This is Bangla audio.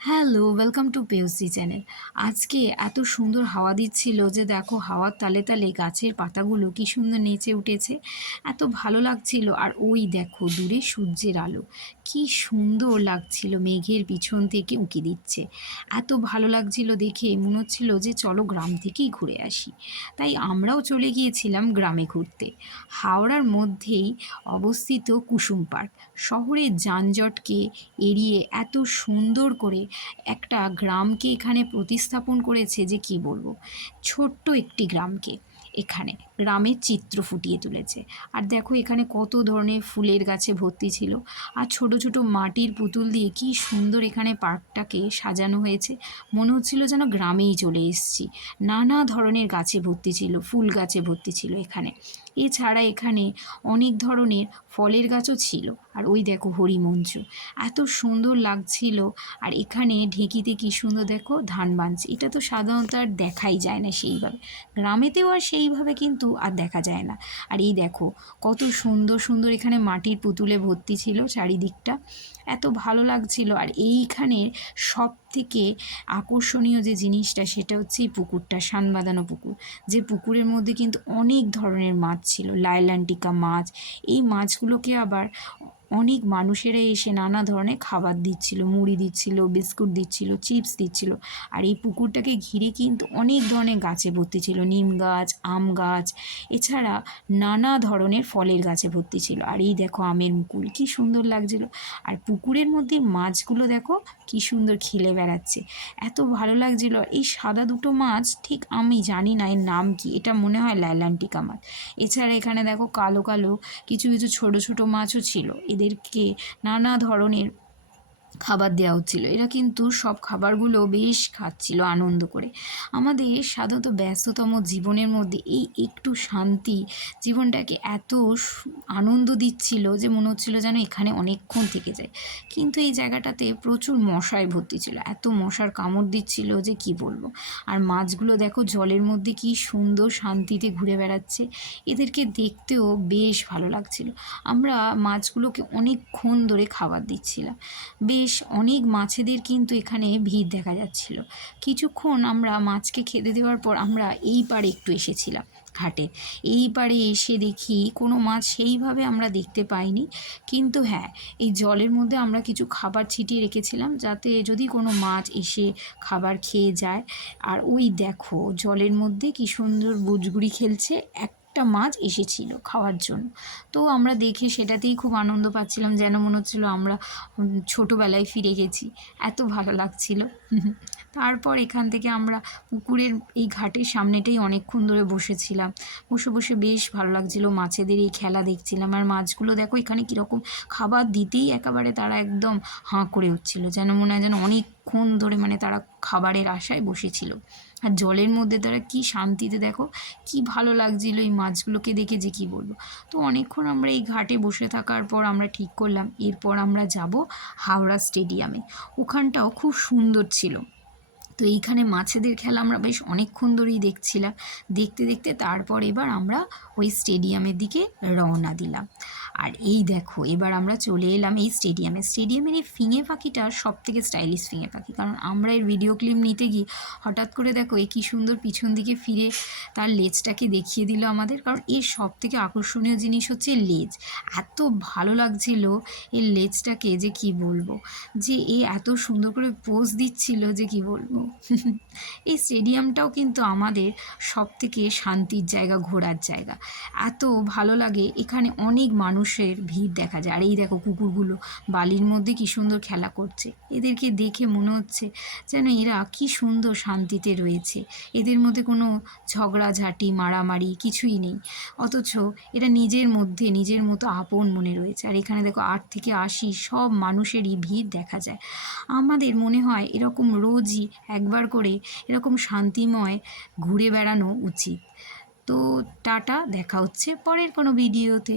Hello, welcome to POC channel. আজকে এত সুন্দর হাওয়া দিচ্ছিল যে দেখো হাওয়ার তালে তালে গাছের পাতাগুলো কি সুন্দর নেচে উঠেছে। এত ভালো লাগছিল। আর ওই দেখো দূরে সূর্যের আলো কি সুন্দর লাগছিল, মেঘের পিছন থেকে উঁকি দিচ্ছে। এত ভালো লাগছিল দেখে মনে হচ্ছিল যে চলো গ্রাম থেকেই ঘুরে আসি। তাই আমরাও চলে গিয়েছিলাম গ্রামে ঘুরতে। হাওড়ার মধ্যেই অবস্থিত কুসুম পার্ক শহরের যানজটকে এড়িয়ে এত সুন্দর করে একটা গ্রামকে এখানে প্রতিস্থাপন করেছে যে কি বলবো। ছোট্ট একটি গ্রামকে এখানে গ্রামের চিত্র ফুটিয়ে তুলেছে। আর দেখো এখানে কত ধরনের ফুলের গাছে ভর্তি ছিল। আর ছোট ছোট মাটির পুতুল দিয়ে কি সুন্দর এখানে পার্কটাকে সাজানো হয়েছে। মনে হচ্ছিল যেন গ্রামেই চলে এসেছি। নানা ধরনের গাছে ভর্তি ছিল, ফুল গাছে ভর্তি ছিল এখানে। এছাড়া এখানে অনেক ধরনের ফলের গাছও ছিল। আর ওই দেখো হরিমঞ্চ এত সুন্দর লাগছিল। আর এখানে ঢেঁকিতে কি সুন্দর দেখো ধান বানছে। এটা তো সাধারণত আর দেখাই যায় না সেইভাবে, গ্রামেতেও আর সেইভাবে কিন্তু আর দেখা যায় না। আর এই দেখো কত সুন্দর সুন্দর এখানে মাটির পুতুলে ভর্তি ছিল চারিদিকটা, এত ভালো লাগছিল। আর এইখানে সব থেকে আকর্ষণীয় যে জিনিসটা সেটা হচ্ছে এই পুকুরটা, সান বাঁধানো পুকুর। যে পুকুরের মধ্যে কিন্তু অনেক ধরনের মাছ ছিল, লাইলান্টিকা মাছ। এই মাছগুলোকে আবার অনেক মানুষেরা এসে নানা ধরনের খাবার দিচ্ছিল, মুড়ি দিচ্ছিল, বিস্কুট দিচ্ছিল, চিপস দিচ্ছিল। আর এই পুকুরটাকে ঘিরে কিন্তু অনেক ধরনের গাছে ভর্তি ছিল, নিম গাছ, আম গাছ, এছাড়া নানা ধরনের ফলের গাছে ভর্তি ছিল। আর এই দেখো আমের মুকুল কি সুন্দর লাগছিল। আর পুকুরের মধ্যে মাছগুলো দেখো কি সুন্দর খেলে বেড়াচ্ছে, এত ভালো লাগছিল। এই সাদা দুটো মাছ ঠিক আমি জানি না এর নাম কি, এটা মনে হয় লাইলান্টিকা মাছ। এছাড়া এখানে দেখো কালো কালো কিছু কিছু ছোট ছোট মাছও ছিল। এদেরকে নানা ধরনের খাবার দেওয়া হচ্ছিল। এরা কিন্তু সব খাবারগুলো বেশ খাচ্ছিল আনন্দ করে। আমাদের সাধারণত ব্যস্ততম জীবনের মধ্যে এই একটু শান্তি জীবনটাকে এত আনন্দ দিচ্ছিল যে মনে হচ্ছিল যেন এখানে অনেকক্ষণ থেকে যায়। কিন্তু এই জায়গাটাতে প্রচুর মশায় ভর্তি ছিল, এত মশার কামড় দিচ্ছিল যে কি বলবো। আর মাছগুলো দেখো জলের মধ্যে কি সুন্দর শান্তিতে ঘুরে বেড়াচ্ছে, এদেরকে দেখতেও বেশ ভালো লাগছিল। আমরা মাছগুলোকে অনেকক্ষণ ধরে খাবার দিচ্ছিলাম। বেশ অনেক মাছেদের কিন্তু এখানে ভিড় দেখা যাচ্ছিল। কিছুক্ষণ আমরা মাছকে খেতে দেওয়ার পর আমরা এই পাড়ে একটু এসেছিলাম ঘাটে। এই পাড়ে এসে দেখি কোনো মাছ সেইভাবে আমরা দেখতে পাইনি, কিন্তু হ্যাঁ এই জলের মধ্যে আমরা কিছু খাবার ছিটিয়ে রেখেছিলাম যাতে যদি কোনো মাছ এসে খাবার খেয়ে যায়। আর ওই দেখো জলের মধ্যে কি সুন্দর বুজগুড়ি খেলছে, একটা মাছ এসেছিল খাওয়ার জন্য। তো আমরা দেখে সেটাতেই খুব আনন্দ পাচ্ছিলাম, যেন মনে হচ্ছিল আমরা ছোটোবেলায় ফিরে গেছি, এত ভালো লাগছিল। তারপর এখান থেকে আমরা পুকুরের এই ঘাটের সামনেটাই অনেকক্ষণ ধরে বসেছিলাম। বসে বসে বেশ ভালো লাগছিল, মাছেদের এই খেলা দেখছিলাম। আর মাছগুলো দেখো এখানে কীরকম খাবার দিতেই একেবারে তারা একদম হাঁ করে উঠছিল, যেন মনে হয় যেন অনেকক্ষণ ধরে মানে তারা খাবারের আশায় বসেছিল। আর জলের মধ্যে তারা কি শান্তিতে দেখো কি ভালো লাগছিল এই মাছগুলোকে দেখে যে কি বলবো। তো অনেকক্ষণ আমরা এই ঘাটে বসে থাকার পর আমরা ঠিক করলাম এরপর আমরা যাব হাওড়া স্টেডিয়ামে। ওখানটাও খুব সুন্দর ছিল। তো এইখানে মাছেদের খেলা আমরা বেশ অনেকক্ষণ ধরেই দেখছিলাম। দেখতে দেখতে তারপর এবার আমরা ওই স্টেডিয়ামের দিকে রওনা দিলাম। আর এই দেখো এবার আমরা চলে এলাম এই স্টেডিয়ামের এই ফিঙে পাখিটা সব থেকে স্টাইলিশ ফিঙে পাখি, কারণ আমরা এর ভিডিও ক্লিপ নিতে গিয়ে হঠাৎ করে দেখো এ কী সুন্দর পিছন দিকে ফিরে তার লেজটাকে দেখিয়ে দিল আমাদের। কারণ এর সব থেকে আকর্ষণীয় জিনিস হচ্ছে লেজ। এত ভালো লাগছিল এর লেজটাকে যে কি বলবো, যে এ এত সুন্দর করে পোজ দিচ্ছিল যে কি বলবো। এই স্টেডিয়ামটাও কিন্তু আমাদের সব থেকে শান্তির জায়গা, ঘোরার জায়গা। এত ভালো লাগে এখানে, অনেক মানুষের ভিড় দেখা যায়। আর এই দেখো কুকুরগুলো বালির মধ্যে কি সুন্দর খেলা করছে, এদেরকে দেখে মনে হচ্ছে যেন এরা কি সুন্দর শান্তিতে রয়েছে। এদের মধ্যে কোনো ঝগড়াঝাঁটি মারামারি কিছুই নেই, অথচ এরা নিজের মধ্যে নিজের মতো আপন মনে রয়েছে। আর এখানে দেখো 8 থেকে 80 সব মানুষেরই ভিড় দেখা যায়। আমাদের মনে হয় এরকম রোজই একবার করে এরকম শান্তিময় ঘুরে বেড়ানো উচিত। তো টাটা, দেখা হচ্ছে পরের কোনো ভিডিওতে।